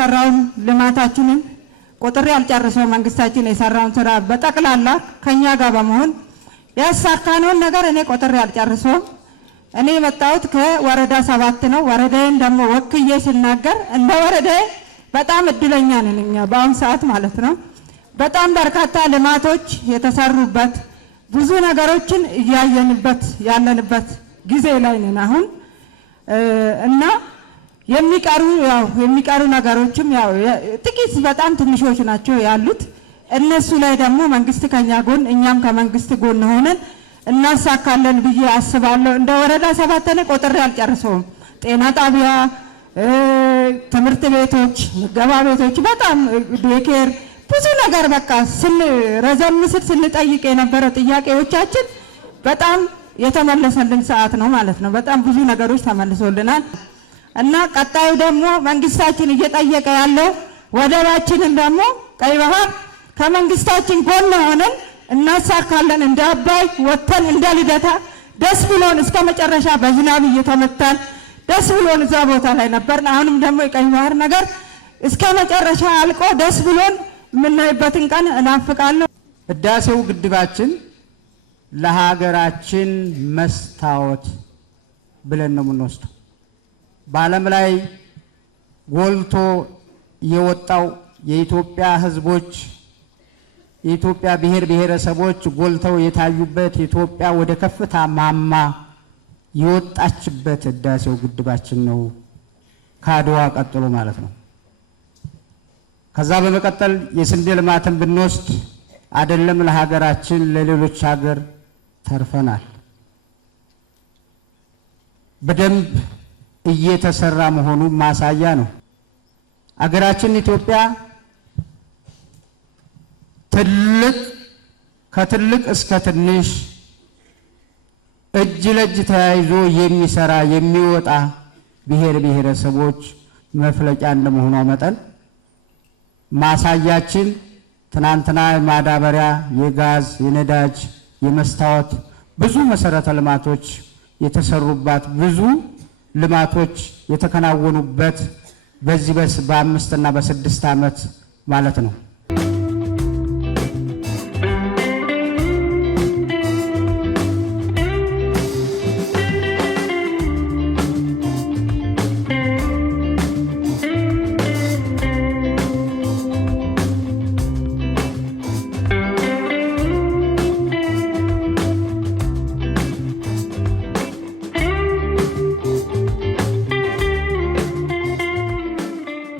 የተሰራውን ልማታችንን ቆጥሬ አልጨርሰው መንግስታችን የሰራውን ስራ በጠቅላላ ከኛ ጋር በመሆን ያሳካነውን ነገር እኔ ቆጥሬ አልጨርሰው። እኔ የመጣሁት ከወረዳ 7 ነው። ወረዳዬን ደግሞ ወክዬ ስናገር እንደ ወረዳዬ በጣም እድለኛ ነን እኛ በአሁን ሰዓት ማለት ነው። በጣም በርካታ ልማቶች የተሰሩበት ብዙ ነገሮችን እያየንበት ያለንበት ጊዜ ላይ ነን አሁን እና የሚቀሩ ነገሮችም ጥቂት በጣም ትንሾች ናቸው ያሉት። እነሱ ላይ ደግሞ መንግስት ከኛ ጎን እኛም ከመንግስት ጎን ሆነን እናሳካለን ብዬ አስባለሁ። እንደ ወረዳ 7 ነው ቆጥሬ አልጨርሰውም። ጤና ጣቢያ፣ ትምህርት ቤቶች፣ ምገባ ቤቶች፣ በጣም ዴኬር ብዙ ነገር በቃ ረዘም ሲል ስንጠይቅ የነበረ ጥያቄዎቻችን በጣም የተመለሰልን ሰዓት ነው ማለት ነው። በጣም ብዙ ነገሮች ተመልሶልናል እና ቀጣዩ ደግሞ መንግስታችን እየጠየቀ ያለው ወደባችንን ደግሞ ቀይ ባህር ከመንግስታችን ጎን ሆነን እናሳካለን። እንደ አባይ ወተን እንደ ልደታ ደስ ብሎን እስከ መጨረሻ በዝናብ እየተመታን ደስ ብሎን እዛ ቦታ ላይ ነበርን። አሁንም ደግሞ የቀይ ባህር ነገር እስከ መጨረሻ አልቆ ደስ ብሎን የምናይበትን ቀን እናፍቃለሁ። ህዳሴው ግድባችን ለሀገራችን መስታወት ብለን ነው የምንወስደው። በዓለም ላይ ጎልቶ የወጣው የኢትዮጵያ ህዝቦች የኢትዮጵያ ብሔር ብሔረሰቦች ጎልተው የታዩበት ኢትዮጵያ ወደ ከፍታ ማማ የወጣችበት ህዳሴው ግድባችን ነው፣ ከአድዋ ቀጥሎ ማለት ነው። ከዛ በመቀጠል የስንዴ ልማትን ብንወስድ አይደለም ለሀገራችን ለሌሎች ሀገር ተርፈናል። በደንብ እየተሰራ መሆኑ ማሳያ ነው። አገራችን ኢትዮጵያ ከትልቅ እስከ ትንሽ እጅ ለእጅ ተያይዞ የሚሰራ የሚወጣ ብሔር ብሔረሰቦች መፍለቂያ እንደመሆኗ መጠን ማሳያችን ትናንትና የማዳበሪያ፣ የጋዝ፣ የነዳጅ፣ የመስታወት ብዙ መሰረተ ልማቶች የተሰሩባት ብዙ ልማቶች የተከናወኑበት በዚህ በ5 እና በ6 ዓመት ማለት ነው።